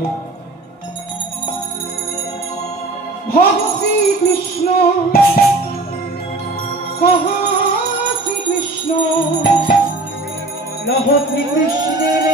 নহে। ভগ শ্রীকৃষ্ণ কহ শ্রীকৃষ্ণ লহ শ্রীকৃষ্ণের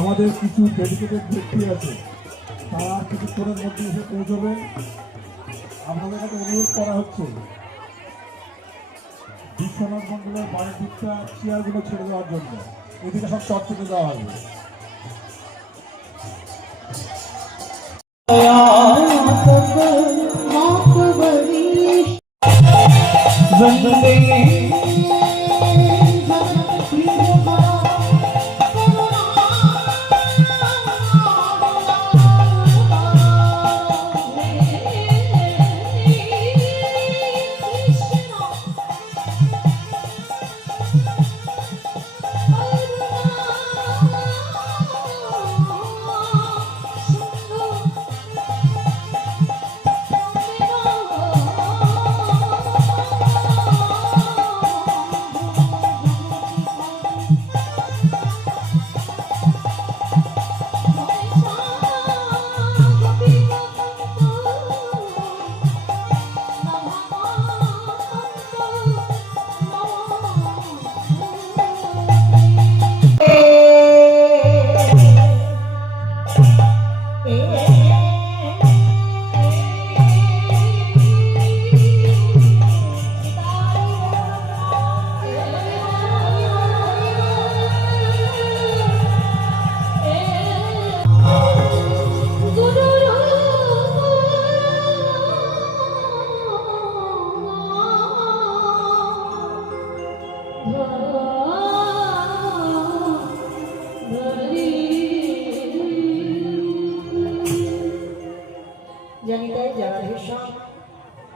আমাদের কিছু ডেডিকেটেড ব্যক্তি আছে, তারা কিছুক্ষণের মধ্যে এসে পৌঁছবে। আপনাদের কাছে অনুরোধ করা হচ্ছে বিশ্বনাথ মন্ডলের বাড়ির দিকটা চেয়ারগুলো ছেড়ে দেওয়ার জন্য, এদিকে সব চর্চিতে দেওয়া হবে।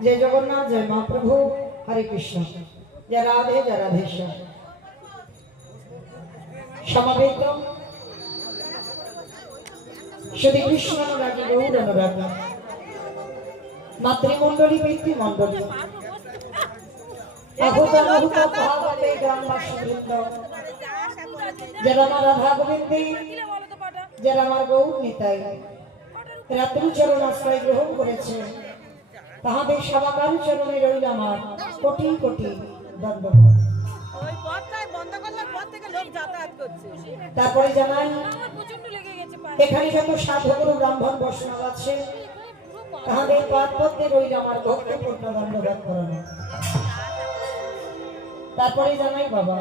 जय जगन्नाथ, जय महाप्रभु, हरे कृष्ण, जय राधे श्याम। समवेत श्री कृष्ण अनुरागी गौर अनुरागी मातृमंडली पितृमंडली ग्रामवासीवृंद, যারা আমার রাধা গোবিন্দে, যারা আমার গৌর নিতাই রাত্রি চরণ আশ্রয় গ্রহণ করেছে, তাহাদের সবাকার চরণে রইল আমার কোটি কোটি ধন্যবাদ। তারপরে জানাই এখানে যত সাধুগুরু ব্রাহ্মণ বৈষ্ণব আছে, তাহাদের পাদপদ্মে রইল আমার ভক্তপূর্ণ ধন্যবাদ করানো। তারপরে জানাই বাবা,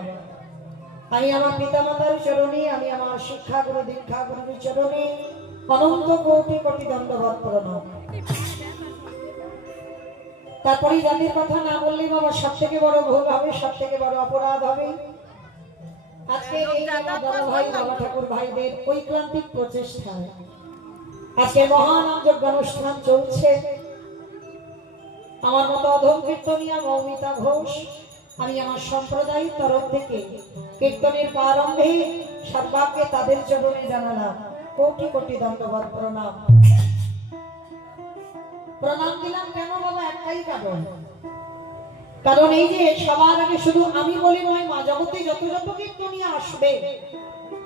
আমি আমার পিতামাতার চরণে, আমি আমার শিক্ষাগুরু দীক্ষাগুরুর চরণে অনন্ত কোটি কোটি ধন্যবাদ করানো। তারপরে যাদের কথা না বললে বাবা সব থেকে বড় ভুল হবে, সব থেকে বড় অপরাধ হবে। আজকে এই বড় ভাই বাবা ঠাকুর ভাইদের ঐক্লান্তিক প্রচেষ্টায় আজকে মহান যজ্ঞ অনুষ্ঠান চলছে। আমার মতো অধম কীর্তনিয়া মৌমিতা ঘোষ, আমি আমার সম্প্রদায়ের তরফ থেকে কীর্তনের প্রারম্ভে সর্বাগ্যে তাদের চরণে জানালাম কোটি কোটি ধন্যবাদ প্রণাম। প্রণাম দিলাম কেন বাবা? একটাই কারণ, কারণ এই যে সবার আগে শুধু আমি বলি নয়, মা জগতে যত যত কীর্তনিয়া আসবে,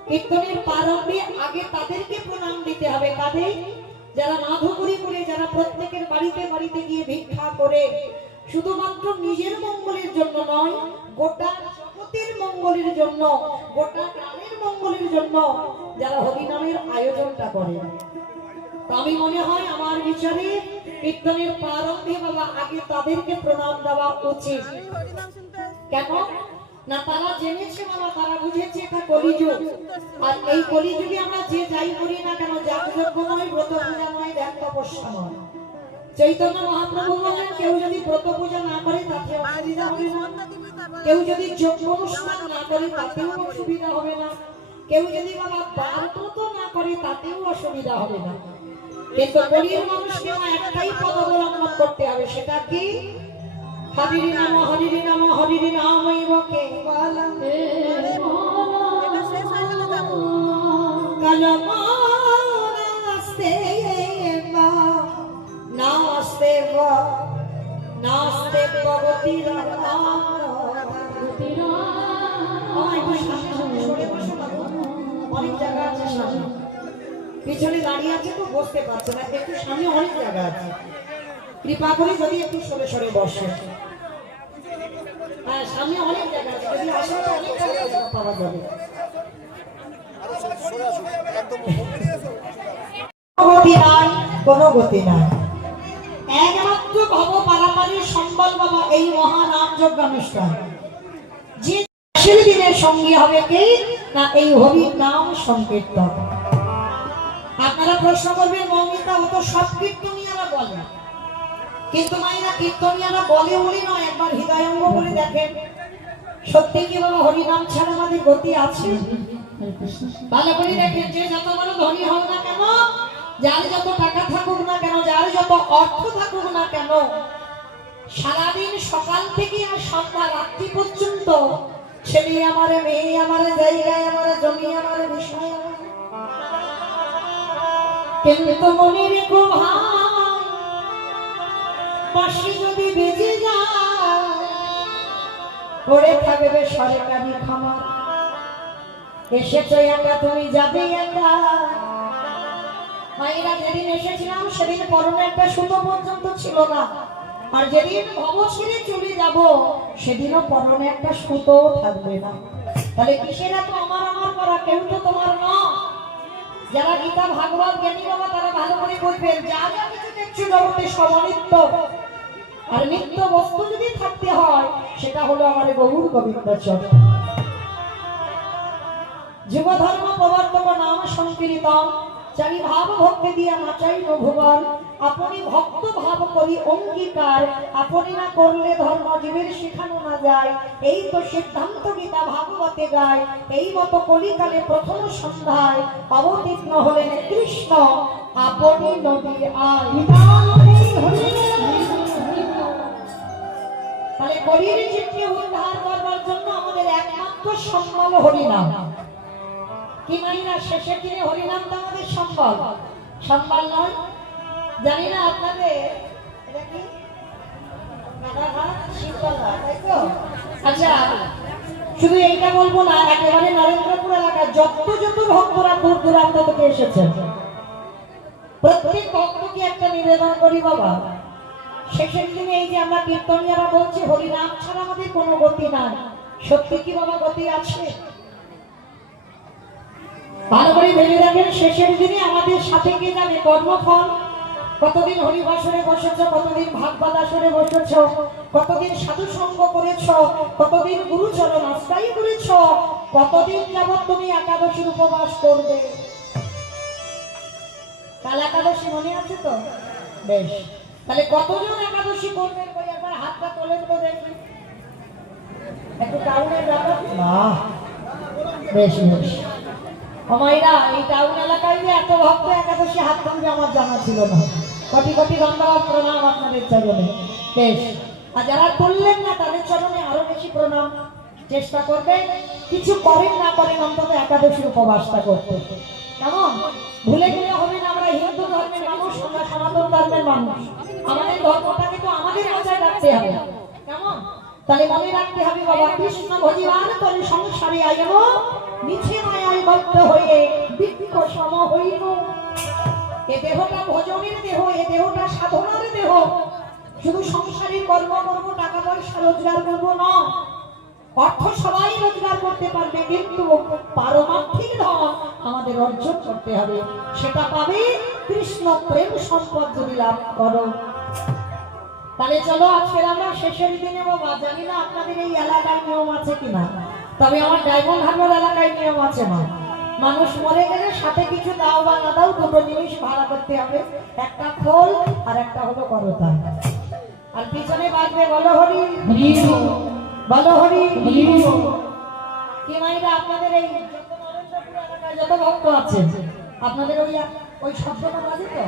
কীর্তনের প্রারম্ভে আগে তাদেরকে প্রণাম দিতে হবে। কাদের? যারা মাধুকরী করে, যারা প্রত্যেকের বাড়িতে বাড়িতে গিয়ে ভিক্ষা করে, শুধুমাত্র নিজের মঙ্গলের জন্য নয়, গোটা জগতের মঙ্গলের জন্য, গোটা গ্রামের মঙ্গলের জন্য যারা হরিনামের আয়োজনটা করে। তো আমি মনে হয় আমার বিচারে কীর্তনের প্রারম্ভে বাবা আগে তাদেরকে প্রণাম দেওয়া উচিত। কেন না, তারা জেনেছে বাবা, তারা বুঝেছে এটা কলিযুগ। আর এই কলিযুগে আমরা যে যাই করি না কেন, যাগযজ্ঞ নয়, ব্রত পূজা নয়, ধ্যান তপস্যা নয়। চৈতন্য মহাপ্রভু বললেন কেউ যদি ব্রত পূজা না করে তাতে অসুবিধা হবে না, কেউ যদি যজ্ঞ অনুষ্ঠান না করে তাতেও অসুবিধা হবে না, কেউ যদি বাবা ব্রত না করে তাতেও অসুবিধা হবে না। কিন্তু গরিব মানুষকে একটাই পদ অবলম্বন করতে হবে, সেটা কি? হরির নাম হরির নাম হরির নামৈব কেবলম কালমাস্তে নাস্তে নাস্তে ভগতি অনেক জায়গা আছে সামনে, পিছনে দাঁড়িয়ে আছে তো বসতে পারছে না, একটু সামনে অনেক জায়গা আছে, কৃপা করে যদি একটু সরে সরে বসে। হ্যাঁ, সামনে অনেক জায়গা আছে, যদি আসে তো অনেক জায়গা পাওয়া যাবে। গতি নাই, কোনো গতি নাই, একমাত্র ভব পারাপারের সম্বল বাবা এই মহানাম যজ্ঞ অনুষ্ঠান। যে দিনের সঙ্গী হবে কে না, এই হরির নাম সংকীর্তন। আপনারা প্রশ্ন করবেন মৌমিতা, ও তো সব কীর্তনিয়ারা বলে, কিন্তু মায়েরা কীর্তনিয়ারা বলে বলে নয়, একবার হৃদয়ঙ্গ বলে দেখেন সত্যি কি বাবা হরিনাম ছাড়া আমাদের গতি আছে? ভালো করে দেখেন, যে যত বড় ধনী হোক না কেন, যার যত টাকা থাকুক না কেন, যার যত অর্থ থাকুক না কেন, সারাদিন সকাল থেকে আর সন্ধ্যা রাত্রি পর্যন্ত ছেলে আমার, মেয়ে আমার, জায়গায় আমার, জমি আমার, বিষয় আমার, কিন্তু মনে রেখো ভাই, পাশে যদি বেজে যায় পড়ে থাকবে সরকারি খামার। এসেছো একা, তুমি যাবে একা। মায়েরা যেদিন এসেছিলাম সেদিন পরনে একটা সুতো পর্যন্ত ছিল না, আর যেদিন ভব ছেড়ে চলে যাব সেদিনও পরনে একটা সুতো থাকবে না। তাহলে কিসের এত আমার আমার করা? কেউ তো তোমার না। যারা গীতা ভাগবত জ্ঞানী বাবা তারা ভালো করে বলবেন, যা যা কিছু দেখছো জগতে সব অনিত্য, আর নিত্য বস্তু যদি থাকতে হয় সেটা হলো আমার গৌর গোবিন্দ চরণ। যুব ধর্ম প্রবর্তক নাম সংকীর্তন, চারি ভাব ভক্তি দিয়া নাচাই ভুবন, আপনি ভক্ত ভাব করি অঙ্গীকার, আপনি না করলে ধর্ম জীবের শেখানো না যায়। এই তো সিদ্ধান্ত গীতা ভাগবতে গায়, এই মতো কলিকালে প্রথম সন্ধ্যায় অবতীর্ণ হলেন কৃষ্ণ, আপনি নদী আয়। তাহলে কলির জীবকে উদ্ধার করবার জন্য আমাদের একমাত্র সম্বল হরিনাম। কি মাইনা শেষে কিনে হরিনাম তো আমাদের সম্বল, সম্বল নয়। জানি না আপনাদের এটা কি তাই তো? আচ্ছা, শুধু এইটা বলবো না, একেবারে নরেন্দ্রপুর এলাকায় যত যত ভক্তরা দূর দূরান্ত থেকে এসেছেন, প্রত্যেক ভক্তকে একটা নিবেদন করি বাবা, শেষের দিনে এই যে আমরা কীর্তনিয়ারা বলছি হরিনাম ছাড়া আমাদের কোনো গতি নাই, সত্যি কি বাবা গতি আছে? ভালো করে ভেবে দেখেন, শেষের দিনে আমাদের সাথে কে যাবে? কর্মফল। কতদিন হরিবাসরে বসেছ, কতদিন ভাগবত আসরে বসেছ, কতদিন সাধু সঙ্গ করেছ, কতদিন গুরুচরণ আশ্রয় করেছ, কতদিন যাবৎ তুমি একাদশীর উপবাস করবে। কাল একাদশী মনে আছে তো? বেশ, তাহলে কতজন একাদশী করবেন? একবার হাতটা তোলেন তো দেখি, একটু টাউনের ব্যাপার না। বেশ বেশ, আমাইরা এই টাউন এলাকায় যে এত ভক্ত একাদশী হাত তুলবে আমার জানা ছিল না। কোটি কোটি ধন্যবাদ, প্রণাম আপনাদের চরণে। বেশ, আর যারা তুললেন না তাদের চরণে আরো বেশি প্রণাম। চেষ্টা করবেন, কিছু করেন না করেন অন্তত একাদশীর উপবাসটা করতে। কেমন? ভুলে গেলে হবে না, আমরা হিন্দু ধর্মের মানুষ, আমরা সনাতন ধর্মের মানুষ, আমাদের ধর্মটাকে তো আমাদের মাথায় রাখতে হবে। কেমন? তাহলে মনে রাখতে হবে বাবা, কৃষ্ণ ভজিবার করে সংসারে আইব, মিছে মায়ায় বদ্ধ হয়ে বৃক্ষ সম হইব। এ দেহটা ভজনের দেহ, এ দেহটা সাধনার দেহ। শুধু সংসারী কর্ম করবো, টাকা পয়সা রোজগার করবো না। অর্থ সবাই রোজগার করতে পারবে, কিন্তু পারমার্থিক ধন আমাদের অর্জন করতে হবে। সেটা পাবে কৃষ্ণ প্রেম সম্পদ যদি লাভ করো। তাহলে চলো আজকে আমরা শেষের দিনে বাবা, জানি না আপনাদের এই এলাকায় নিয়ম আছে কিনা, তবে আমার ডায়মন্ড হারবার এলাকায় নিয়ম আছে। মা, মানুষ মরে গেলে সাথে কিছু দাও বা না দাও, দুটো জিনিস ভাড়া করতে হবে, একটা খোল আর একটা হলো করতা। আর পিছনে বাজবে বলো হরি বলো হরি। কি মাইরা আপনাদের এই যত নরেন্দ্রপুর এলাকায় যত ভক্ত আছে, আপনাদের ওই শব্দটা বাজে তো?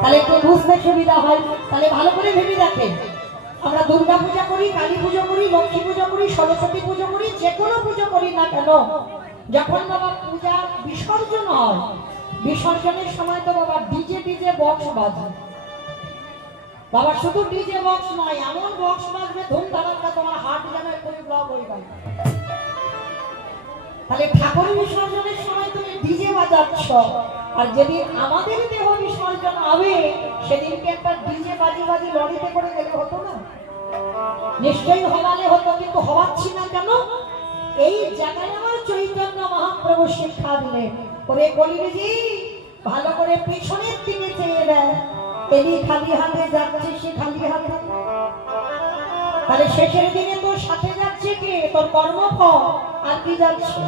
তাহলে একটু বুঝতে সুবিধা হয়। তাহলে ভালো করে ভেবে দেখেন, আমরা দুর্গা পূজা করি, কালী পুজো করি, লক্ষ্মী পুজো করি, সরস্বতী পুজো করি, যে কোনো পুজো করি না কেন, যখন বাবা পূজা বিসর্জন হয়, বিসর্জনের সময় তো বাবা ডিজে বক্স বাজে। বাবা শুধু ডিজে বক্স নয়, এমন বক্স বাজবে ধুমধামাকা তোমার হার্ট যেন করে ব্লক হয়ে গেল। তাহলে ঠাকুর বিসর্জনের সময় তুমি ডিজে বাজাচ্ছ, আর যেদিন আমাদের দেহ বিসর্জন হবে সেদিনকে একটা ডিজে বাজি লরিতে করে গেলে হতো না? নিশ্চয়ই হওয়ালে হতো, কিন্তু হওয়াচ্ছি না কেন? এই জায়গায় আমার চৈতন্য মহাপ্রভু শিক্ষা দিলেন, ওরে কলিজি ভালো করে পিছনের দিকে চেয়ে দেয়, এদি খালি হাতে যাচ্ছে, সে খালি হাতে। তাহলে শেষের দিনে তোর সাথে যাচ্ছে কে? তোর কর্মফল। আর কি যাচ্ছে?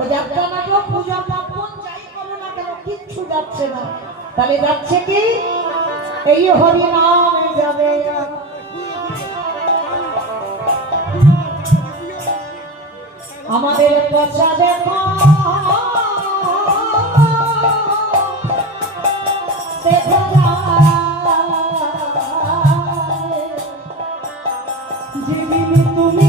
ও যাত্রা নাটক, পূজা পার্বণ যাই করো না কেন, কিচ্ছু যাচ্ছে না। তাহলে যাচ্ছে কি? এই হরি নাম যাবে। আমাদের পচা দেখো দেখো যেদিন তুমি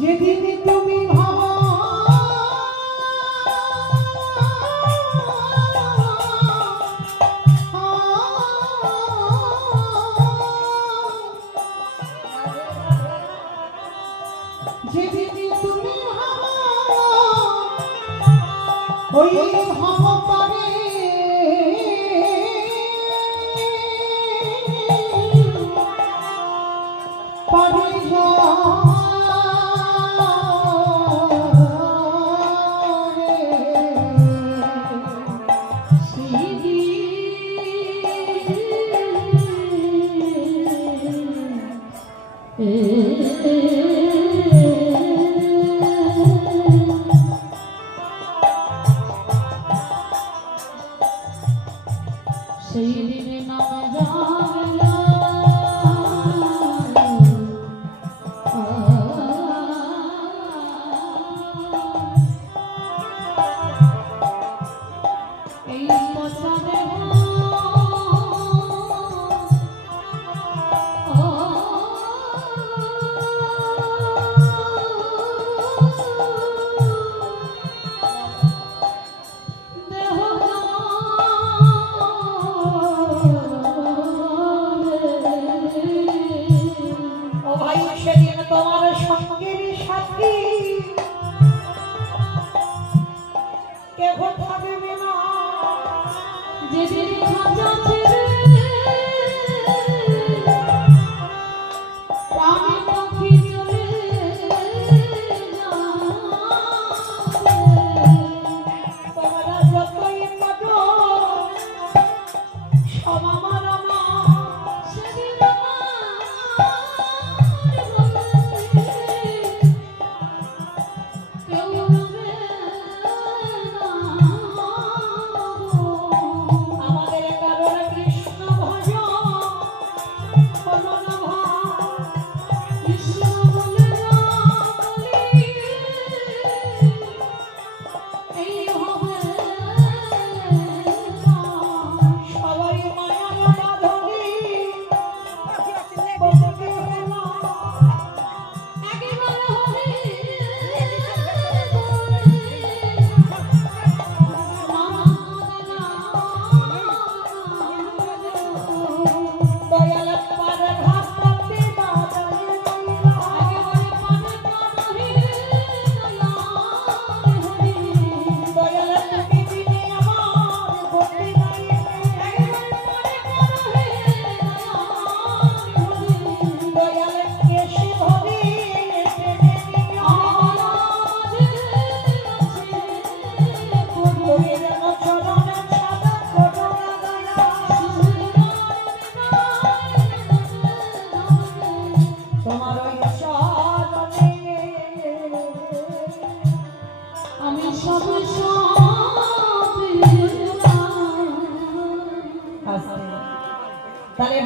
যেদিন তুমি ভাবো যেদিন তুমি ভাবো ওই ভাব পারে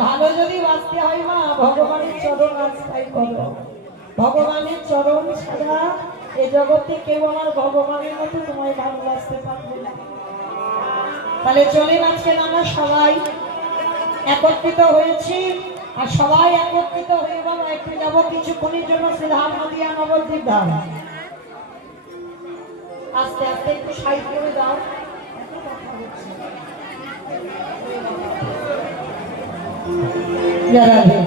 ভালো যদি বাঁচতে হয় মা ভগবানের চরণ আশ্রয় করো। ভগবানের চরণ ছাড়া এ জগতে কেউ আমার ভগবানের মতো তোমায় ভালোবাসতে পারবে না। তাহলে চলেন আজকে আমরা সবাই একত্রিত হয়েছি, আর সবাই একত্রিত হয়ে বাবা একটু যাবো কিছুক্ষণের জন্য সিলহার নদিয়া নবদ্বীপ ধাম। আস্তে আস্তে একটু সাইড করে দাও। জয় রাধে।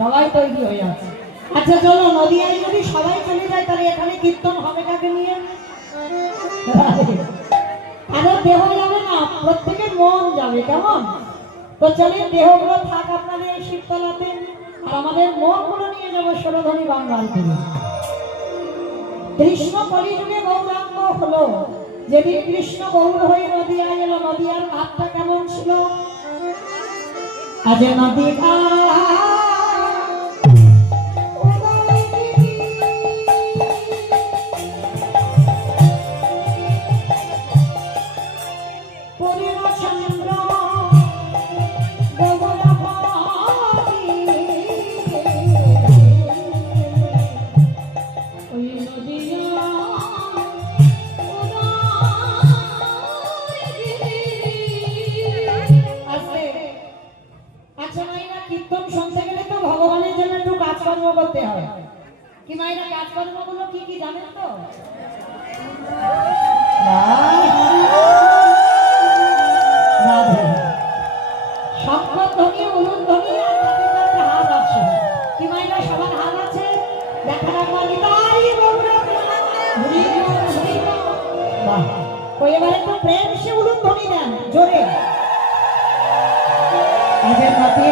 সবাই তৈরি হয়ে আছে। আচ্ছা চলো নদিয়ায় যদি সবাই চলে যায় তাহলে এখানে কীর্তন হবে কাকে নিয়ে? আরে দেহ যাবে না, প্রত্যেকের মন যাবে। কেমন? তো চলে দেহগুলো থাক আপনাদের এই শীতলাতে, আর আমাদের মনগুলো নিয়ে যাবো সরধনী বাংলার দিকে। কৃষ্ণ কলিযুগে গৌরাঙ্গ হলো। যেদিন কৃষ্ণ গৌর হয়ে নদিয়ায় এলো, নদিয়ার ঘাটটা কেমন ছিল? আজ নদী করতে হয় কি মায়েরা? কাজকর্মগুলো কি কি জানেন তো? শঙ্করধ্বনি, উলুধ্বনি আর তাতে হাত আছে। কি মায়েরা সবার হাত আছে? দেখা রাখবা নিতাই বাহ। ওই এবার একটু প্রেম সে উলুধ্বনি দেন জোরে। আজের নদী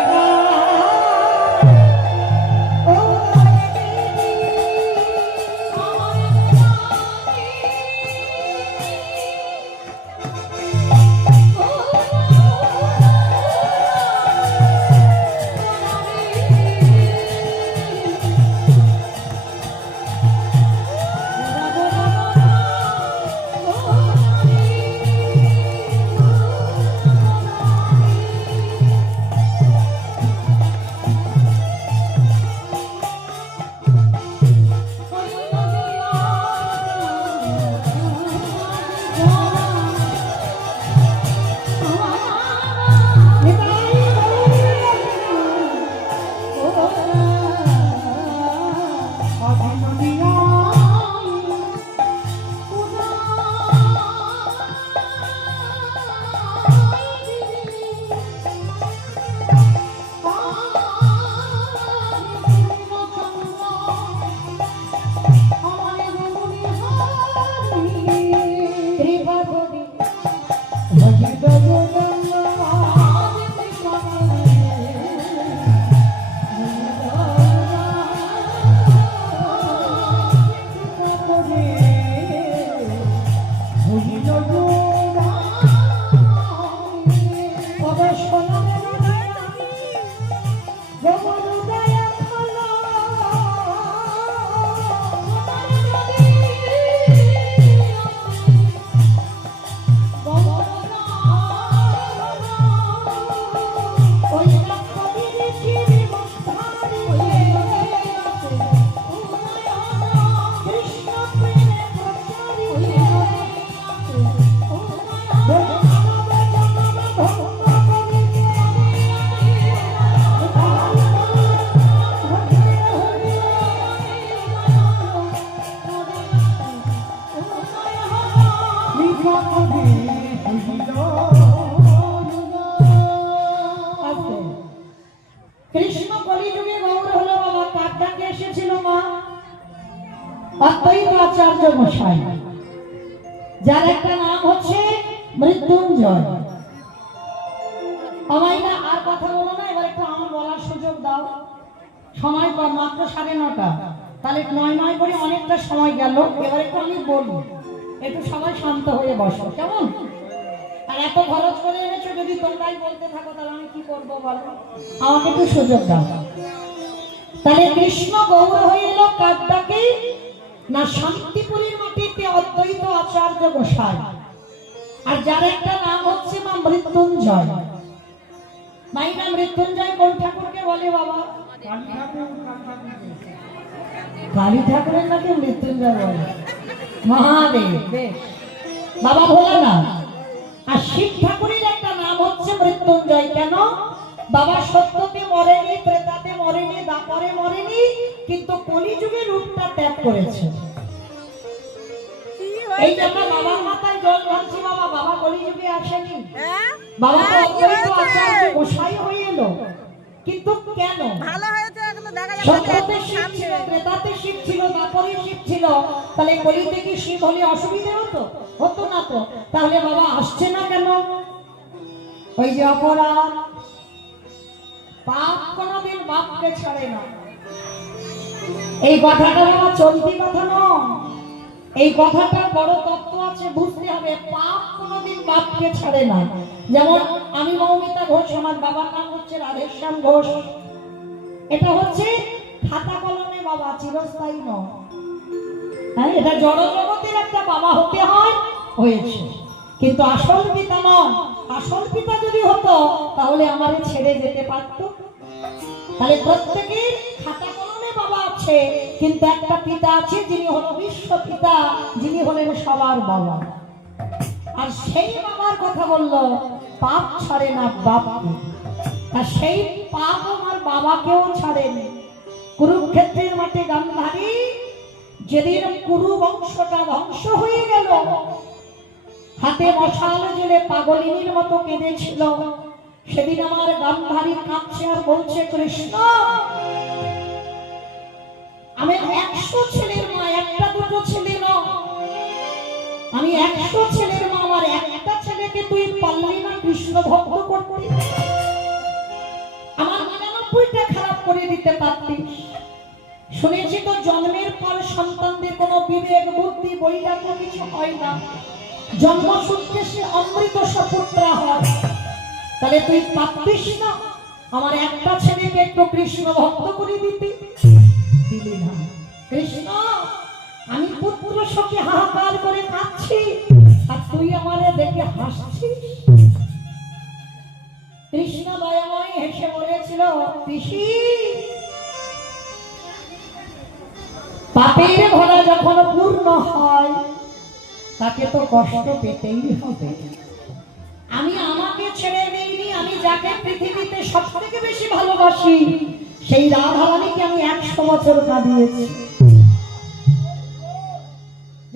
কৃষ্ণ কলিযুগে গৌর হলো বাবা। কার ডাকে এসেছিল মা? অদ্বৈত আচার্য মশাই, যার একটা নাম হচ্ছে মৃত্যুঞ্জয়। আমায় না আর কথা বলো না, এবার একটু আমার বলার সুযোগ দাও। সময় কম, মাত্র 9:30, তাহলে 9 করে অনেকটা সময় গেল। এবার একটু আমি বলবো, একটু সবাই শান্ত হয়ে বসো কেমন? আর এত খরচ করে এনেছো, যদি তোমরাই বলতে থাকো তাহলে আমি কি করবো বলো? আমাকে একটু সুযোগ দাও। তাহলে কৃষ্ণ গৌর হয়ে এলো কার ডাকে? না শান্তিপুরীর মাটিতে অদ্বৈত আচার্য গোসাই। আর যার একটা নাম হচ্ছে মা মৃত্যুঞ্জয়। মাইনা মৃত্যুঞ্জয় কোন ঠাকুরকে বলে বাবা? কালী ঠাকুরের নাকি মৃত্যুঞ্জয় বলে? মহাদেব। বেশ, বাবা ভোলা না। আর শিব ঠাকুরের একটা নাম হচ্ছে মৃত্যুঞ্জয়। কেন? বাবা সত্যতে মরেনি, ত্রেতাতে মরেনি, দাপরে মরেনি, কিন্তু কলিযুগে রূপটা ত্যাগ করেছে। এই জন্য বাবার মাথায় জল ঢালছি। বাবা বাবা কলিযুগে আসেনি, বাবা তো অদ্বৈত আচার্য গোসাই হয়ে এলো। কিন্তু কেন? সত্যতে শিব ছিল, ত্রেতাতে শিব ছিল, দাপরে শিব ছিল, তাহলে কলিতে কি শিব হলে অসুবিধা হতো? হতো না তো। তাহলে বাবা আসছে না কেন? ওই যে অপরাধ, পাপ কোনদিন বাপকে ছাড়ে না। এই কথাটা বাবা চলতি কথা নয়, এই কথাটার বড় তত্ত্ব আছে, বুঝতে হবে। পাপ কোনদিন বাপকে ছাড়ে না। যেমন আমি মৌমিতা ঘোষ, আমার বাবার নাম হচ্ছে রাধেশ্যাম ঘোষ। এটা হচ্ছে খাতা কলমে বাবা, চিরস্থায়ী নয়। হ্যাঁ, এটা জড় জগতের একটা বাবা হতে হয়, হয়েছে, কিন্তু আসল পিতা নয়। আসল পিতা যদি হতো তাহলে আমারে ছেড়ে যেতে পারতো। তাহলে প্রত্যেকের খাতা কলমে বাবা আছে, কিন্তু একটা পিতা আছে যিনি হলো বিশ্ব পিতা, যিনি হলেন সবার বাবা। আর সেই বাবার কথা বললো, পাপ ছাড়ে না বাপকে। আর সেই পাপ আমার বাবাকেও ছাড়েনি। কুরুক্ষেত্রের মাঠে গান্ধারী যেদিন কুরু বংশটা ধ্বংস হয়ে গেল, হাতে মশাল জেলে পাগলিনীর মতো কেঁদেছিল। সেদিন আমার গান্ধারী কাঁদছে আর বলছে, কৃষ্ণ আমি 100 ছেলের মা, একটা দুটো ছেলে নয়, আমি 100 ছেলের মা। আমার একটা ছেলেকে তুই পারলি না কৃষ্ণ ভক্ত করতে? আমার 99টা খারাপ করে দিতে পারতিস। শুনেছি তো জন্মের পর সন্তানদের কোনো বিবেক বুদ্ধি বৈরাগ্য কিছু হয় না, জন্মসূত্রে সে অমৃত সপুত্রা হয়। তাহলে তুই পারতিস না আমার একটা ছেলেকে একটু কৃষ্ণ ভক্ত করে দিতে? দিলি না। কৃষ্ণ আমি পুত্র শোকে হাহাকার করে কাঁদছি, আর তুই আমারে দেখে হাসছিস। কৃষ্ণ দয়াময় হেসে বলেছিল, পিসি পাপের ঘোড়া যখন পূর্ণ হয় তাকে তো কষ্ট পেতেই হবে। আমি আমাকে ছেড়ে দিইনি, আমি যাকে পৃথিবীতে সবথেকে বেশি ভালোবাসি সেই রাধারানীকে আমি 100 বছর কাঁদিয়েছি।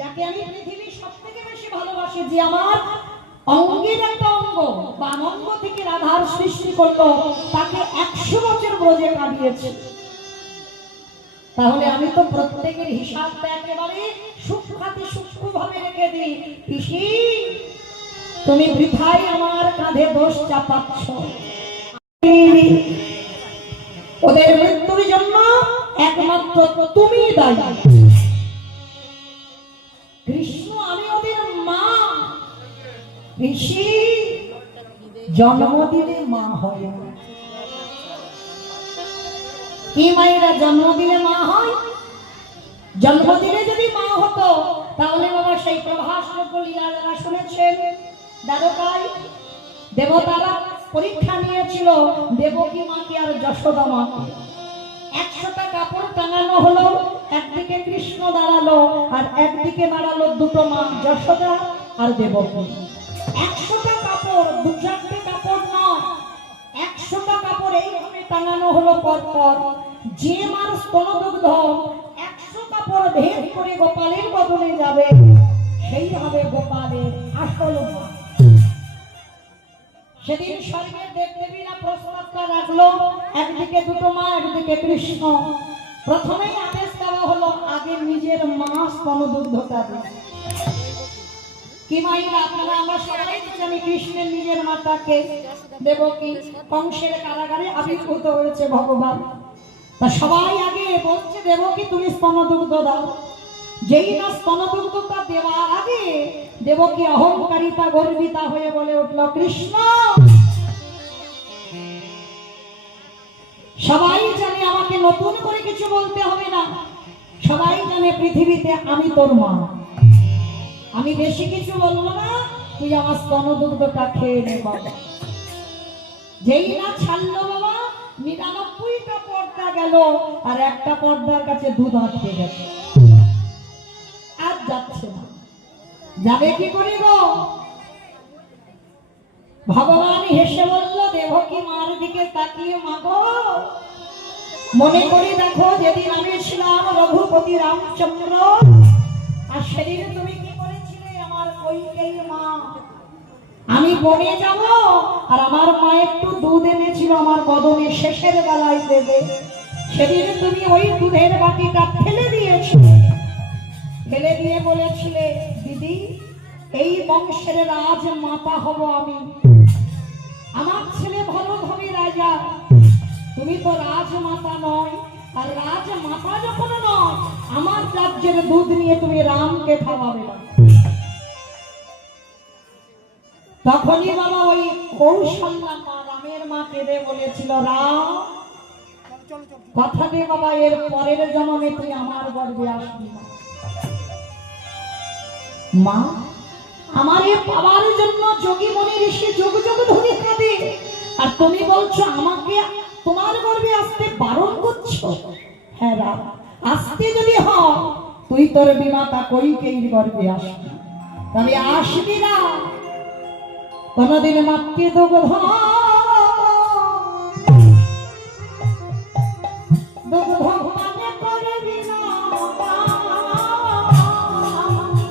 যাকে আমি পৃথিবীর সবথেকে বেশি ভালোবাসি, যে আমার অঙ্গের একটা অঙ্গ বা অঙ্গ থেকে রাধার সৃষ্টি করলো, তাকে 100 বছর ব্রজে কাঁদিয়েছে। তাহলে আমি তো প্রত্যেকের হিসাবটা একেবারে সূক্ষ্মাতি সূক্ষ্মভাবে রেখে দিই। পিসি তুমি বৃথাই আমার কাঁধে দোষ চাপাচ্ছ। ওদের মৃত্যুর জন্য একমাত্র তুমি দায়ী। কৃষ্ণ আমি ওদের মা। পিসি জন্মদিনে মা হয় কি? মায়েরা জন্মদিনে মা হয়? জন্মদিনে যদি মা হতো তাহলে বাবা সেই প্রভাস লীলা যারা শুনেছেন, দ্বারকায় দেবতারা পরীক্ষা নিয়েছিল দেবকী মাকে আর যশোদা মাকে। 100টা কাপড় টাঙানো হলো, একদিকে কৃষ্ণ দাঁড়ালো আর একদিকে দাঁড়ালো দুটো মা, যশোদা আর দেবকী। 100টা কাপড়, 2-4টে কাপড় নয়, 100টা কাপড় এইভাবে টাঙানো হলো পরপর। যে মার স্তনদুগ্ধ 100 কাপড় ভেদ করে গোপালের বদলে যাবে, সেই হবে গোপালের আসল মা। সেদিন স্বর্গের দেবদেবীরা প্রস্তাবটা রাখলো, একদিকে দুটো মা, একদিকে কৃষ্ণ। প্রথমেই আদেশ দেওয়া হলো আগে নিজের মা স্তনদুগ্ধটা দিন। কি মাইরা আপনারা আমরা সবাই জানি কৃষ্ণের নিজের মাতাকে দেবকী কংসের কারাগারে আবির্ভূত হয়েছে ভগবান। তা সবাই আগে বলছে দেবকী তুমি স্তনদুগ্ধ দাও। যেই না স্তনদুগ্ধতা দেওয়ার আগে দেবকী অহংকারিতা গর্বিতা হয়ে বলে উঠল, কৃষ্ণ সবাই জানে আমাকে নতুন করে কিছু বলতে হবে না, সবাই জানে পৃথিবীতে আমি তোর মা, আমি বেশি কিছু বলবো না, তুই আমার স্তনদুগ্ধটা খেয়ে নে বাবা। যেই না ছাড়লো বাবা, 99টা পর্দা গেল আর একটা পর্দার কাছে দুধ আটকে গেছে, আর যাচ্ছে না। যাবে কি করে গো? ভগবান হেসে বলল, দেবকী মার দিকে তাকিয়ে, মা গো মনে করি দেখো যেদিন আমি ছিলাম রঘুপতি রামচন্দ্র, আর সেদিন তুমি কি করেছিলে আমার কইকেয়ী মা। আমি বনে যাব আর আমার মা একটু দুধ এনেছিল আমার বদনে শেষের বেলায় দেবে, সেদিন তুমি ওই দুধের বাটিটা ফেলে দিয়েছিলে, ফেলে দিয়ে বলেছিলে, দিদি এই বংশের রাজ মাতা হব আমি, আমার ছেলে ভরত হবে রাজা, তুমি তো রাজমাতা নয়, আর রাজমাতা যখন নয় আমার রাজ্যের দুধ নিয়ে তুমি রামকে খাওয়াবে না। তখনই বাবা ওই কৌশল্যা মা, রামের মা কেঁদে বলেছিল, রাম কথা দে বাবা এর পরের জন্মে তুই আমার গর্ভে আসবি না। মা আমার এ পাওয়ার জন্য যোগী মনি ঋষি যুগ যুগ ধরে কাঁদে, আর তুমি বলছো আমাকে তোমার গর্ভে আসতে বারণ করছো। হ্যাঁ রাম, আসতে যদি হয় তুই তোর বিমাতা কইকেয়ীর গর্ভে আসবি, তবে আসবি না কোনদিন মাতৃ দুগ্ধ দুগ্ধ পানে করবি না,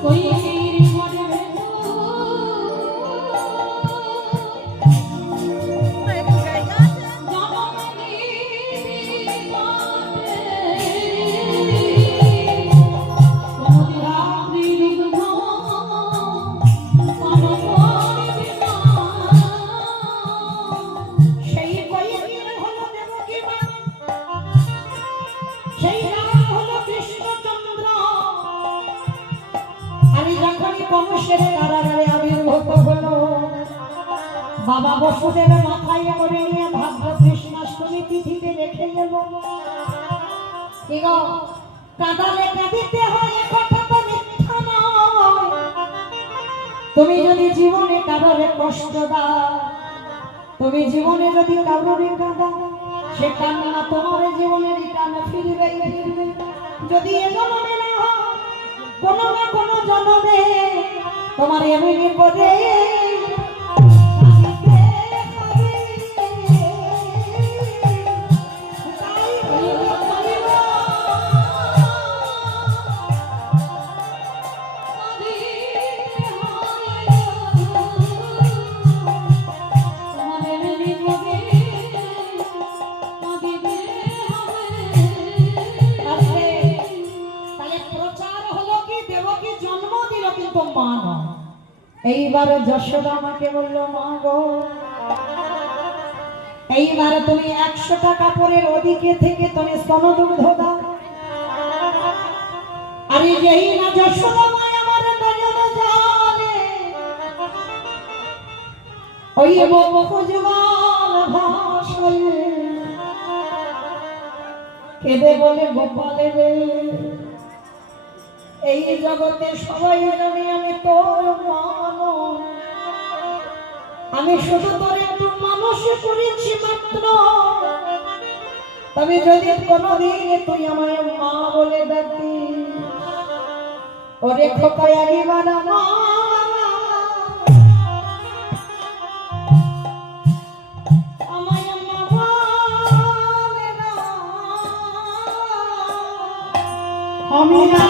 কইকেয়ীর গর্ভে বাবা বসুদেব মাথায় করে নিয়ে ভাদ্র কৃষ্ণাষ্টমী তিথিতে রেখে গেল। কি গো, কাঁদালে কাঁদিতে হয়, কথা তো মিথ্যা নয়। তুমি যদি জীবনে কারোর কষ্ট দাও, তুমি জীবনে যদি কারোর কাঁদাও, সে কান্না তোমার জীবনে রিটার্ন ফিরবে ফিরবে। যদি এ জন্মে না হয়, কোনো না কোনো জন্মে তোমার এমনি করে এইবার যশোদা আমাকে বললো, মা গো এইবার তুমি 100 টাকা পরের ওদিকে থেকে তুমি স্তনদুগ্ধ দাও। আরে যেই না যশোদা মা আমার নয়নে জলে ওই বকুজগাল ভাসলে কেঁদে বলে, গোপালে রে এই জগতে সবাই জানে আমি তোর মানো, আমি শুধু তোর একটু মানুষ করেছি মাত্র, তবে যদি কোনদিন তুই আমায় মা বলে ডাকি, ওরে খোকায় একবার মা আমায় মা বলে না, আমি না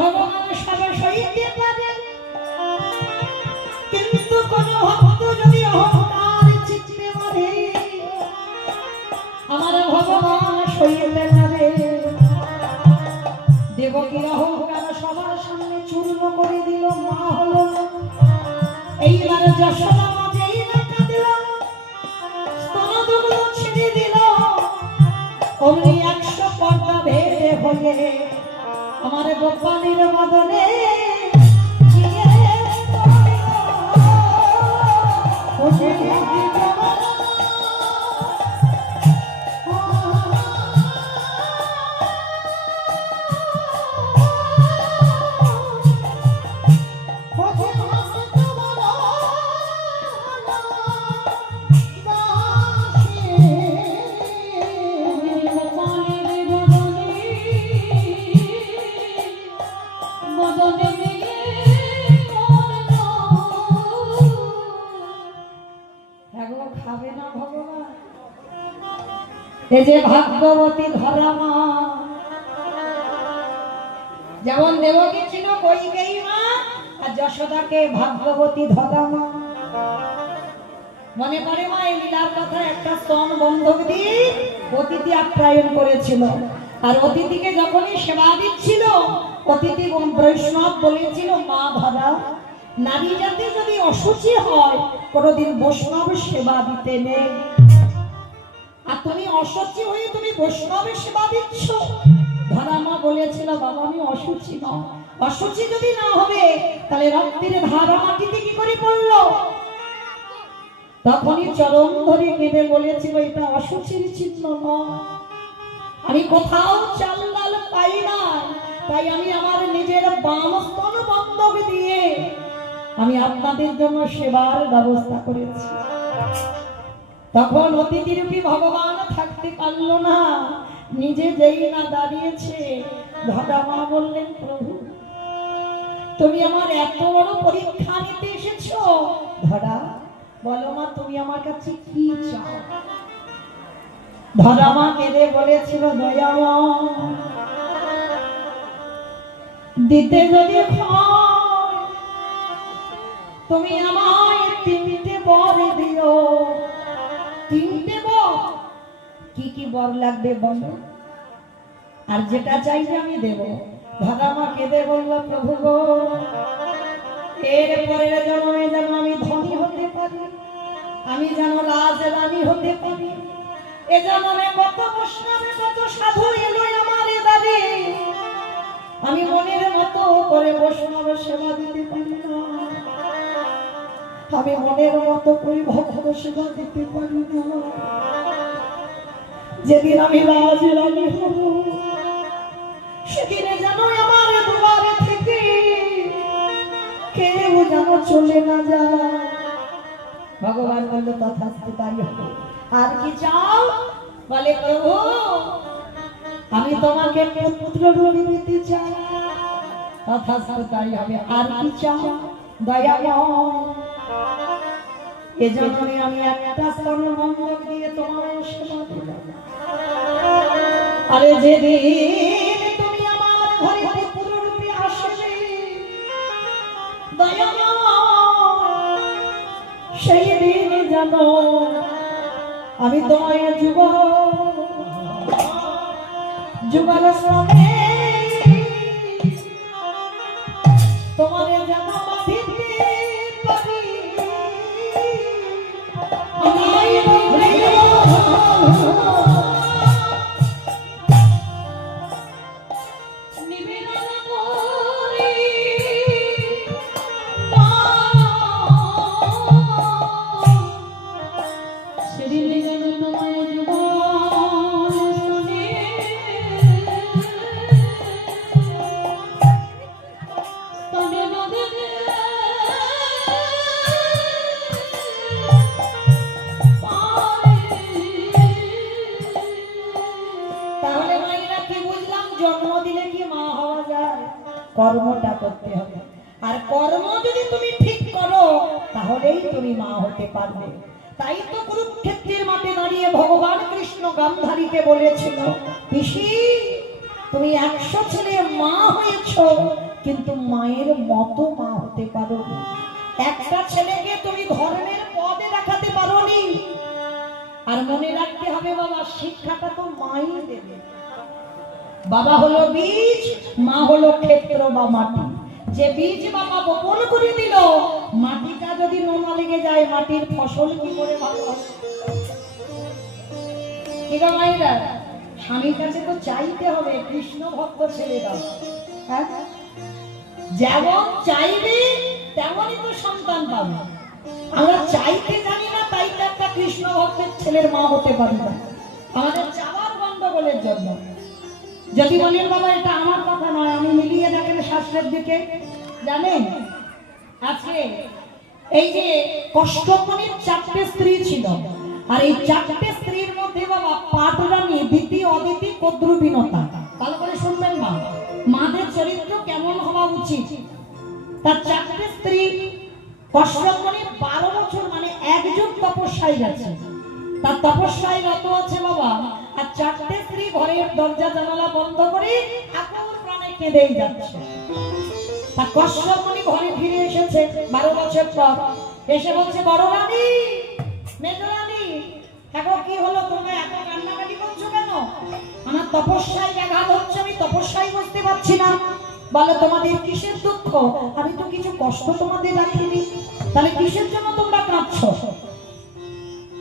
ভগবান সব সইতে পারে, কিন্তু কোন ভক্ত যদি অহংকার চিত্তে মারে, আমার ভগবান সইতে পারে। দেবকীর অহংকার সবার সামনে চূর্ণ করে দিল, মা হলো না। এইবার যশোদা মা যেই না কাঁদল, স্তনদুগ্ধ ছিঁড়ে দিল, অমনি 100 পর্দা ভেদে হয়ে আমার গোপালের মদনে গিয়ে খাবে না ভগবান। এই যে ভাগ্যবতী ধরা মা, যেমন দেবকী ছিল কইকেয়ী মা, আর যশোদাকে ভাগ্যবতী ধরা মা। মনে পড়ে মা এই লীলার কথা, একটা স্তন বন্ধক দিয়ে অতিথি আপ্যায়ন করেছিল, আর অতিথিকে যখনই সেবা দিচ্ছিল, অতিথি বৈষ্ণব বলেছিল, মা ধরা নারী জাতি যদি অসুচি হয় কোনোদিন বৈষ্ণব সেবা দিতে নেই। আর তুমি অসুচি হয়ে তুমি বৈষ্ণবের সেবা দিচ্ছ। ধরা মা বলেছিল, বাবা আমি অসুচি নয়, অসুচি যদি না হবে তাহলে রক্তের ধারা মাটিতে কি করে পড়লো? তখনই চরণ ধরে কেঁদে বলেছিল, এটা অসুচির চিহ্ন নয়, আমি কোথাও চাল ডাল পাই না, তাই আমি আমার নিজের বাম স্তন বন্ধক দিয়ে আমি আপনাদের জন্য সেবার ব্যবস্থা করেছি। তখন অতিথিরূপী ভগবান থাকতে পারল না, নিজে যেই না দাঁড়িয়েছে, ধরা মা বললেন, প্রভু তুমি আমার এত বড় পরীক্ষা নিতে এসেছো, ধরা বলো মা তুমি আমার কাছে কি চাও? ধরা মা কেঁদে বলেছিল, দয়াময় দিতে যদি তুমি আমায় 3টে বর দিও। 3টে বর? কি কি বর লাগবে বলো, আর যেটা চাইবে আমি দেব। ধরা মা কেঁদে বলল, প্রভু গো এর পরের জন্মে যেন আমি ধনী হতে পারি, আমি যেন রাজরানী হতে পারি। এ জন্মে কত বৈষ্ণবে কত সাধু এলো আমার দাবি, আমি মনের মতো করে বৈষ্ণব সেবা দিতে পারি না, আমি মনের মতো করে ভক্ত সেবা দিতে পারি না। যেদিন আমি রাজরানী হব, সেদিনে যেন আমার দুয়ারে থেকে কেউ যেন চলে না যায়। ভগবান বলল, তথাস্তু তাই হবে। আর কি চাও? বলে, প্রভু আমি তোমাকে পুত্র রূপে দিতে চাই। তথাস্তু তাই হবে। আর কি চাও? দয়াময় এজন্যে আমি একটা স্তন বন্ধক দিয়ে তোমার সেবা দেব। আরে যেদিন তুমি আমার ঘরে পুত্র রূপে আসবে, দয়াময় সেই দিন যেন আমি তোমায় যুগল স্বামী তোমার যেন বাঁধিতে পারি। কর্মটা করতে হবে, আর কর্ম যদি তুমি ঠিক করো তাহলেই তুমি মা হতে পারবে। তাই তো কুরুক্ষেত্রের মাঠে দাঁড়িয়ে ভগবান কৃষ্ণ গান্ধারীকে বলেছিল, পিসি তুমি 100 ছেলে মা হয়েছ, কিন্তু মায়ের মতো মা হতে পারো। একটা ছেলেকে তুমি ধর্মের পদে দেখাতে পারোনি। আর মনে রাখতে হবে বাবা, শিক্ষাটা তো মাই দেবে। বাবা হলো বীজ, মা হলো ক্ষেত্র বা মাটি। যে বীজ বাবা বপন করে দিল, মাটিটা যদি নোনা লেগে যায়, মাটির ফসল কি করে ভালো হবে? কিরা মায়েরা, স্বামীর কাছে তো চাইতে হবে, কৃষ্ণ ভক্ত ছেলে দাও। হ্যাঁ, যেমন চাইবে তেমনই তো সন্তান পাবে। আমরা চাইতে জানি না, তাই তো একটা কৃষ্ণ ভক্তের ছেলের মা হতে পারি না। আমাদের চাওয়ার গন্ডগোলের জন্য। যদি বলেন বাবা এটা আমার কথা নয়, আমি মিলিয়ে দেখেন শাস্ত্রের দিকে, জানেন আজকে এই যে কষ্টমণির 4টে স্ত্রী ছিল, আর এই 4টে স্ত্রীর মধ্যে বাবা পাটরানী, দিতি, অদিতি, কদ্রুবিনতা। ভালো করে শুনবেন মা, মাদের চরিত্র কেমন হওয়া উচিত। তার 4টে স্ত্রী কষ্টমণি 12 বছর মানে 1 যুগ তপস্যায় গেছে। তার তপস্যায় রত আছে বাবা, আর 4টে স্ত্রী ঘরের দরজা জানালা বন্ধ করে আকুল প্রাণে কেঁদেই যাচ্ছে। তার কষ্টমণি ঘরে ফিরে এসেছে 12 বছর পর, এসে বলছে বড় রানী, মেজ রানী, এখন কি হলো, তোমরা এত কান্নাকাটি করছো কেন? আমার তপস্যায় ব্যাঘাত হচ্ছে, আমি তপস্যায় বসতে পারছি না। বলে তোমাদের কিসের দুঃখ? আমি তো কিছু কষ্ট তোমাদের রাখিনি, তাহলে কিসের জন্য তোমরা কাঁদছো?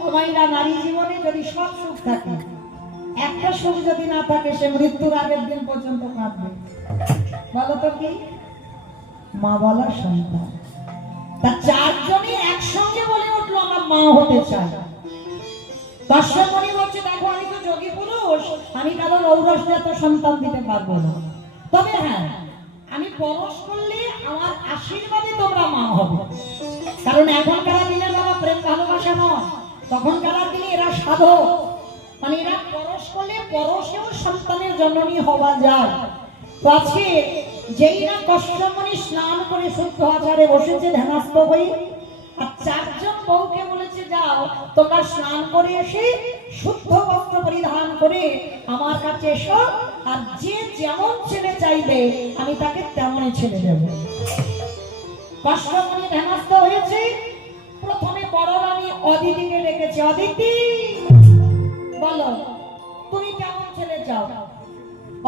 ও মাইরা, নারী জীবনে যদি সব সুখ থাকে, একটা সুখ যদি না থাকে, সে মৃত্যুর আগের দিন পর্যন্ত কাঁদবে। বলো তো কি? মা বলার সন্তান। তা 4 জনই একসঙ্গে বলে উঠলো আমরা মা হতে চাই। কষ্টমণি বলছে দেখো, আমি তো যোগী পুরুষ, আমি কারো ঔরসজাত সন্তান দিতে পারবো না। তবে হ্যাঁ, আমি পরশ করলে আমার আশীর্বাদে তোমরা মা হবে। কারণ এখনকার দিনে বাবা প্রেম ভালোবাসা নয়, তখনকার দিনে এরা সাধক, মানে এরা পরশ করলে পরশেও সন্তানের জননী হওয়া যায়। তো আজকে যেই না কষ্টমণি স্নান করে শুদ্ধ আচারে বসেছে ধ্যানস্থ হয়ে, আর 4 জন বউকে বলেছে যাও তোমরা স্নান করে এসে শুদ্ধ বস্ত্র পরিধান করে আমার কাছে এসো, আর যে যেমন ছেলে চাইবে আমি তাকে তেমনই ছেলে দেব। কষ্টমণি ধ্যানস্থ হয়েছে, প্রথমে বড় রানী অদিতিকে ডেকেছে, অদিতি বলো তুমি কেমন ছেলে চাও?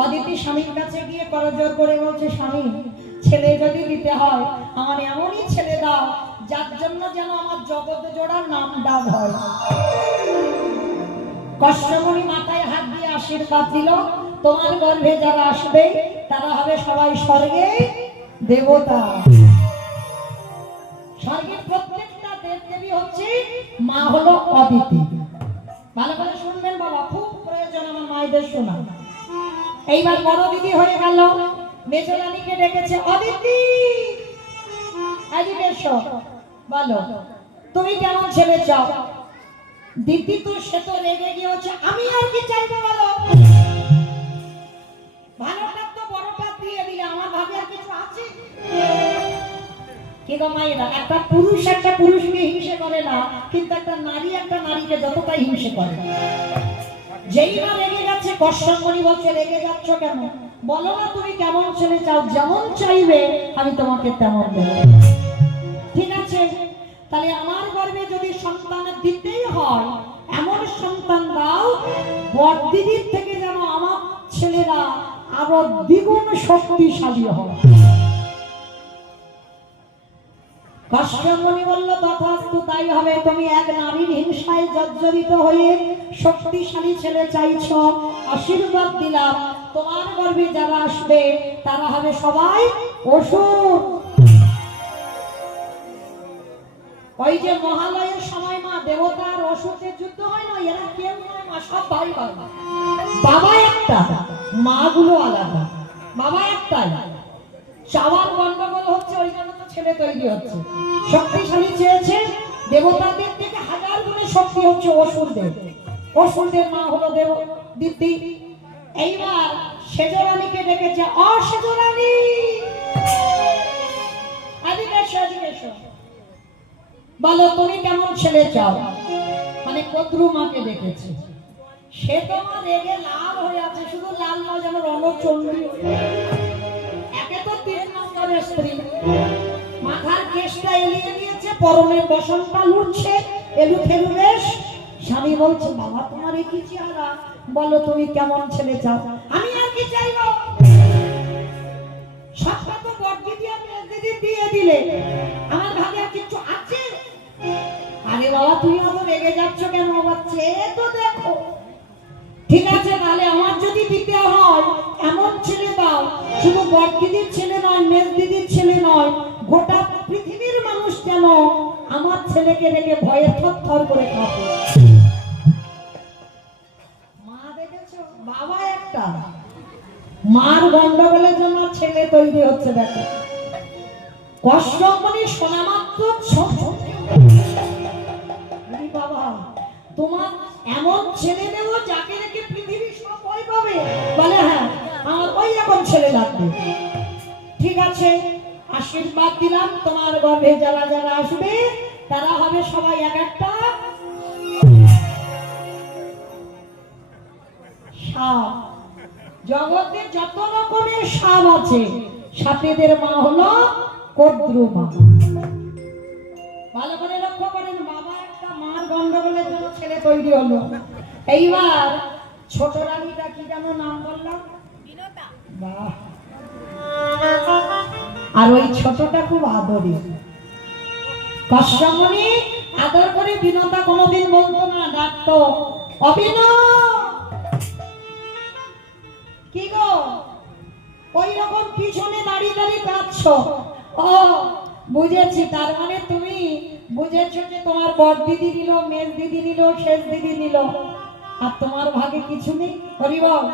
অদিতি স্বামীর কাছে গিয়ে করজোর করে বলছে, স্বামী ছেলে যদি দিতে হয় আমার এমনই ছেলে দাও যার জন্য যেন আমার জগৎ জোড়ার নাম ডাক হয়। কষ্টমণি মাথায় হাত দিয়ে আশীর্বাদ দিল, তোমার গর্ভে যারা আসবে তারা হবে সবাই স্বর্গে দেবতা। স্বর্গের প্রত্যেকটা দেবদেবী হচ্ছে মা হলো অদিতি। ভালো করে শুনবেন বাবা, খুব প্রয়োজন আমার মায়েদের শোনা। এইবার বড় দিদি হয়ে গেল, মেজ রানীকে ডেকেছে, অদিতি এদিকে এসো, বলো তুমি কেমন ছেলে চাও? দিদি তো সে তো রেগে গিয়েছে, আমি আর কি চাইবো বলো? ভালোটা তো বড়টা দিয়ে দিলে, আমার ভাবে আর কিছু আছে? কি গো মায়েরা, একটা পুরুষকে হিংসে করে না, কিন্তু একটা নারীকে যতটাই হিংসে করে। যেইবার রেগে গেছে কষ্টমণি বলছে, রেগে যাচ্ছ কেন? বলো না তুমি কেমন ছেলে চাও, যেমন চাইবে আমি তোমাকে তেমন দেব। ঠিক আছে, তাহলে আমার গর্ভে যদি সন্তান দিতেই হয়, এমন সন্তান দাও বড়দিদির থেকে যেন আমার ছেলেরা আরো দ্বিগুণ শক্তিশালী হয়। কষ্টমণি বলল তথাস্তু, তাই হবে। তুমি এক নারীর হিংসায় জর্জরিত হয়ে শক্তিশালী ছেলে চাইছো, আশীর্বাদ দিলাম তোমার গর্ভে যারা আসবে তারা হবে সবাই অসুর। ওই যে মহালয়ের সময় মা দেবতার অসুরের যুদ্ধ হয় না, এরা কেউ নয় মা, সব ভাই ভাই। বাবা একটা, মা গুলো আলাদা। বাবা একটাই, চাওয়ার গন্ডগোল হচ্ছে, ওই জন্য তো ছেলে তৈরি হচ্ছে। শক্তিশালী চেয়েছে, দেবতাদের থেকে 1000 গুণে শক্তি হচ্ছে অসুরদের। অসুরদের মা হলো দেব দিদি। এইবার সেজরানীকে ডেকেছে, সেজরানী এদিকে এসো, বলো তুমি কেমন ছেলে চাও? মানে কদ্রু মাকে ডেকেছে। সে তোমার রেগে লাল হয়ে আছে, শুধু লাল নয়, যেন রণচণ্ডী। একে তো 3 নম্বরের স্ত্রী, মাথার কেশটা এলিয়ে দিয়েছে, পরনের বসনটা লুটছে, এলু ফেলু বেশ। স্বামী বলছে, বাবা তোমার এই কি চেহারা, বলো তুমি কেমন ছেলে চাও? আমি আর কি চাইবো, সবটা তো বড়দিদি আর মেজদিদি দিয়ে দিলে, আমার ভাগে আর কিছু আছে? আরে বাবা তুমি অত রেগে যাচ্ছ কেন? বাবা চেয়ে তো দেখো। ঠিক আছে, তাহলে আমার যদি দিতে হয় এমন ছেলে দাও, শুধু বড়দিদির ছেলে নয়, মেজদিদির ছেলে নয়, গোটা পৃথিবীর মানুষ যেন আমার ছেলেকে দেখে ভয়ে থরথর করে কাঁপে। মা দেখেছো, বাবা একটা, মার গন্ডগোলের জন্য ছেলে তৈরি হচ্ছে। দেখো কষ্ট মানে শোনা মাত্র বাবা, তোমার এমন ছেলে দেবো যাকে দেখে পৃথিবী সব ভয় পাবে, বলে হ্যাঁ আমার ওই রকম ছেলে লাগবে। ঠিক আছে, আশীর্বাদ দিলাম, তোমার গর্ভে যারা যারা আসবে তারা হবে সবাই এক একটা সাপ। জগতে যত রকমের সাপ আছে, সাপেদের মা হলো কদ্রুমা। ভালো করে লক্ষ্য করেন, বাবা একটা, মার গন্ডগোলের জন্য ছেলে তৈরি হলো। এইবার ছোট রানীটা কি যেন নাম বললাম, বাহ। আর ওই ছোটটা খুব আদরে, কষ্টমণি আদর করে বিনতা কোনোদিন বলতো না, ডাকতো অভিনয়। কি গো ওই রকম পিছনে দাঁড়িয়ে দাঁড়িয়ে কাঁদছো? ও বুঝেছি, তার মানে তুমি বুঝেছো যে তোমার বড় দিদি নিল, মেজ দিদি নিল, শেষ দিদি নিল, আর তোমার ভাগে কিছু নেই। হরিবল,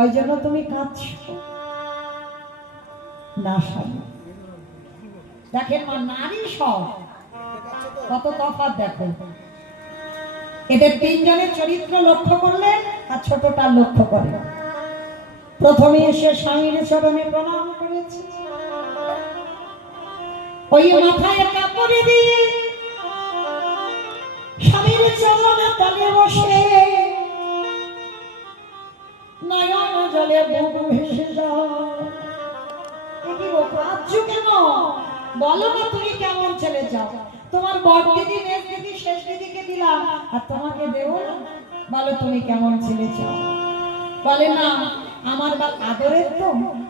ওই জন্য তুমি কাঁদছো না। স্বামী দেখেন মা, নারী সব কত তফাৎ দেখো। এদের 3 জনের চরিত্র লক্ষ্য করলেন আর ছোটটার লক্ষ্য করে। প্রথমে এসে স্বামীর চরণে প্রণাম করেছে, ওই মাথায় কাপড় দিয়ে স্বামীর চরণে তলে বসে নয়ন জলে বুক ভেসে যায়। কি গো কাঁদছো কেন? বলো না তুমি কেমন ছেলে চাও? তোমার বড় দিদি, মেজ দিদি, শেষ দিদিকে দিলাম, আর তোমাকে দেবো না? বলো তুমি কেমন ছেলে চাও? বলে না আমার আদরের তো,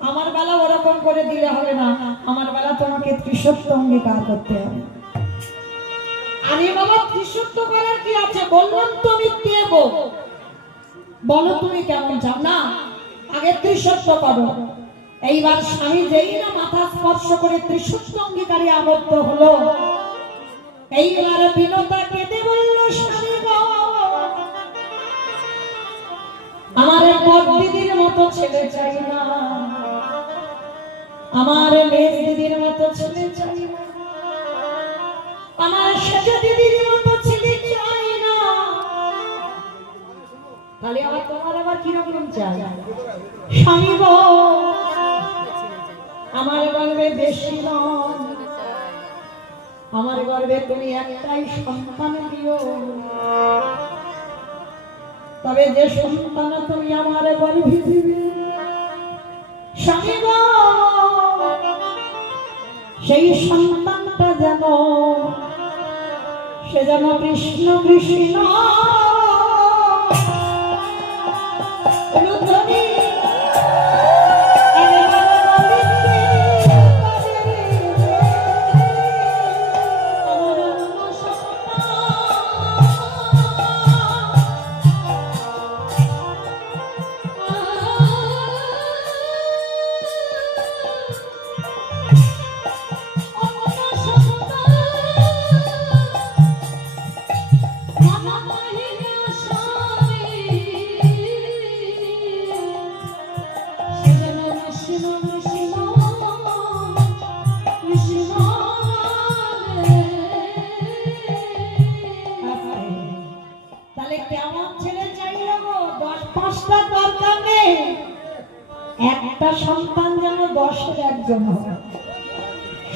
আমার বেলা ওরকম করে দিলে হবে না, আমার বেলা তোমাকে ত্রিশত্ব অঙ্গীকার করতে হবে। আরে বাবা ত্রিশত্ব করার কি আছে? বললাম তো আমি দেব, বলো তুমি কেমন চাও? না আগে ত্রিশত্ব করো। এইবার স্বামী যেই না মাথা স্পর্শ করে ত্রিশত্ব অঙ্গীকারে আবদ্ধ হলো, এইবার বিনতা কেঁদে বলল, স্বামী গো আমার বড় দিদির মতো ছেলে চাই না, আমার মেজ দিদির মতো ছেলে চাই না, আমার সেজ দিদির মতো ছেলে চাই না। তাহলে আমার তোমার আবার কিরকম চাই? স্বামী গো আমার গর্বে বেশি নয়, আমার গর্বে তুমি একটাই সন্তান দিও, তবে যে সন্তান তুমি আমার গর্ভে দিবে স্বামী গো, সেই সন্তানটা যেন সে যেন কৃষ্ণ কৃষ্ণ রুদ্রনী একটা সন্তান যেন 10-এর একজন হবে।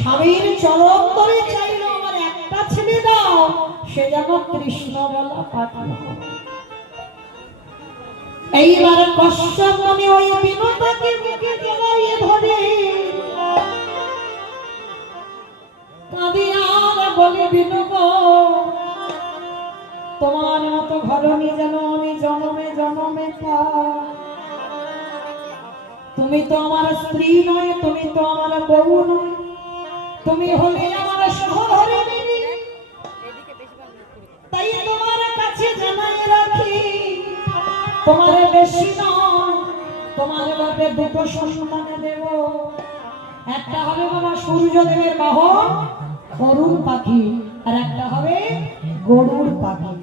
স্বামীর চরণ ধরে চাইলো আমার একটা ছেলে দাও, সে যেন কৃষ্ণ বলা পাঠি। এইবার কশ্যপ মনে ওই বিনতাকে মুখে জড়াইয়ে ধরে কাঁদে আর বলে, বিনু গো, তোমার মতো ঘরণী যেন আমি জনমে জনমে পাই। তুমি তো আমার স্ত্রী নয়, তুমি তো আমার বউ নয়, তুমি হলে আমার সহধর্মিণী। তাই তোমার কাছে জানাই রাখি, তোমার বেশি নয়, তোমার বাপে দুটো সন্তান দেব। একটা হবে বাবা সূর্যদেবের বাহন অরুণ পাখি, আর একটা হবে গরুর পাখি।